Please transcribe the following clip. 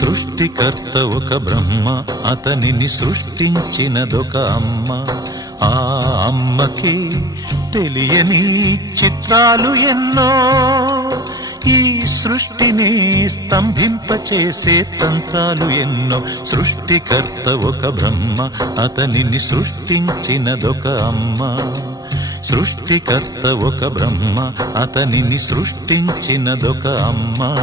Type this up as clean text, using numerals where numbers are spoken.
సృష్టికర్త ఒక బ్రహ్మ, అతనిని సృష్టించినదొక అమ్మ. ఆ అమ్మకి తెలియని చిత్రాలు ఎన్నో, ఈ సృష్టిని స్తంభింపచేసే తంత్రాలు ఎన్నో. సృష్టికర్త ఒక బ్రహ్మ, అతనిని సృష్టించినదొక అమ్మ. సృష్టికర్త ఒక బ్రహ్మ, అతనిని సృష్టించినదొక అమ్మ.